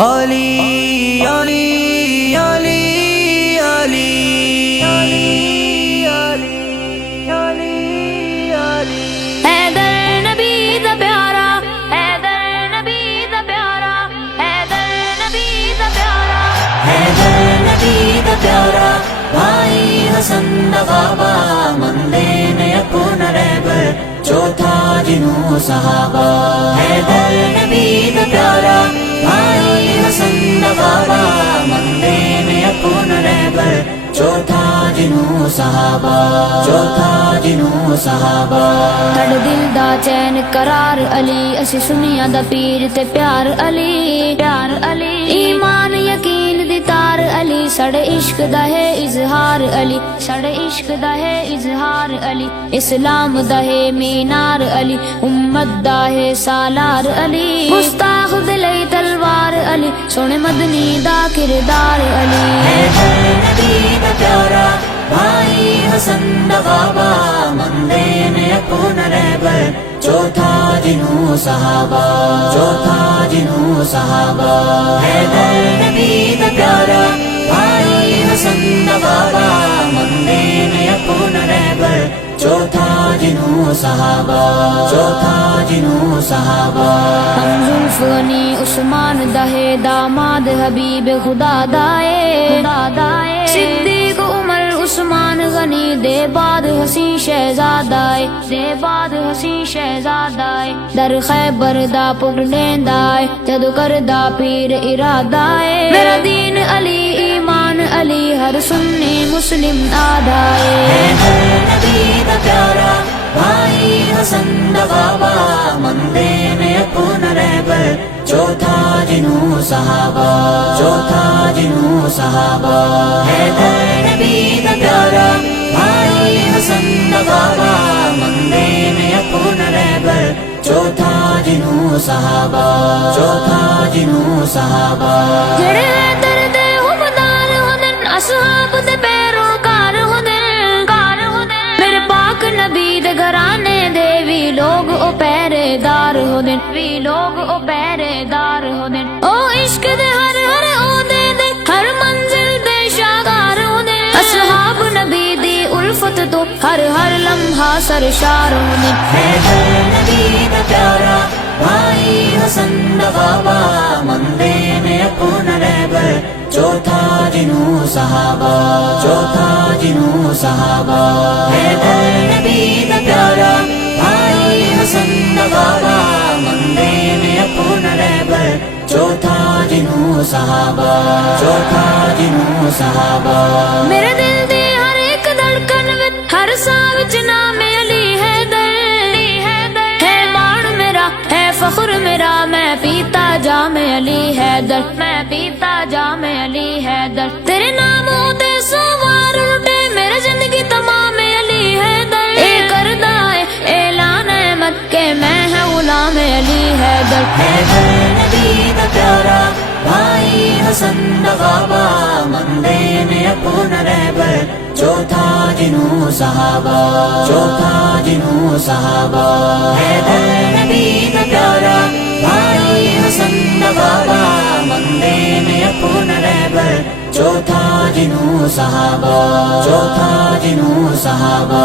علی علی علی علی حیدر نبی دا پیارا، حیدر نبی دا پیارا، حیدر نبی دا پیارا، حیدر نبی دا پیارا بھائی حسن دا بابا مندے نے اپنا رہبر چوتھا جنوں صحابہ حیدر نبی دا پیارا بھائی حسن دا بابا مندے نے اپنا رہبر چوتھا جنوں صحابہ چوتھا جنوں صحابہ تڑ دل دا چین قرار علی، اسی سنیا دا پیر تے پیار علی، پیار علی، ایمان یقین دی تار علی، سڑے عشق دا ہے اظہار علی، سڑے عشق دا ہے اظہار علی، اسلام دا ہے مینار علی، امت دا ہے سالار علی، گستاخ دلئی تلوار علی، سونے مدنی دا کردار علی، حیدر نبی دا پیارا بھائی حسن دا بابا مندے نے اپنا رہبر چوتھا جنوں صحابہ چوتھا جنوں صحابہ حیدر نبی دا پیارا بھائی حسن دا بابا مندے نے اپنا رہبر چوتھا جنوں صحابہ چوتھا جنوں صحابہ ہم زلف غنی عثمان دا ہے داماد حبیب خدا دائے، خدا دائے، صدیق عمر عثمان غنی دے بعد حسین شہزادائے، دے بعد حسین شہزادائے، در خیبر دا پکڑیندائے جدو کردہ پیر ارادائے، میرا دین علی ایمان علی ہر سنی مسلم آدھائے، حیدر نبی دا پیارا بھائی حسن دا بابا مندے نے اپنا رہبر چوتھا جنوں صحابہ چوتھا جنوں صحابہ حیدر نبی دا پیارا بھائی حسن دا بابا مندے نے اپنا رہبر چوتھا جنوں صحابہ چوتھا جنوں صحابہ جڑے درد حمدار ہوندن اصحاب دے پیروکار ہوندن کار ہوندن، میرے پاک نبی دے گھرانے دے وی لوگ او پہرے دار ہوندن، وی لوگ او پہرے دار ہوندن، او عشق دے ہر ہر اوندے دے ہر منزل دے شاہکار ہوندن، اصحاب نبی دی الفت تو ہر ہر لمحہ سرشار ہوندن، حیدر نبی دا پیارا بھائی حسن دا بابا مندے نے اپنا رہبر چوتھا جنوں صحابہ چوتھا جنوں صحابہ حیدر نبی دا پیارا بھائی حسن دا بابا مندے نے اپنا رہبر چوتھا جنوں صحابہ چوتھا جنوں صحابہ میرے دل دی ہر ایک دھڑکن وچ ہر ساہ وچ نام علی حیدر ہے بان میرا ہے فخر میرا، میں پیتا جام علی حیدر، میں پیتا جام علی حیدر، تیرے ناموں دے سوار لٹے میرے زندگی تمام علی حیدر، اے کردہ ہے اعلان احمد کہ میں ہے غلام علی حیدر، حیدر نبی دا پیارا بھائی حسن دا بابا مندے نے اپنا رہبر چوتھا جنوں صحابہ چوتھا جنوں صحابہ حیدر نبی دا پیارا بھائی حسن دا بابا مندے نے اپنا رہبر چوتھا جنوں صحابہ چوتھا جنوں صحابہ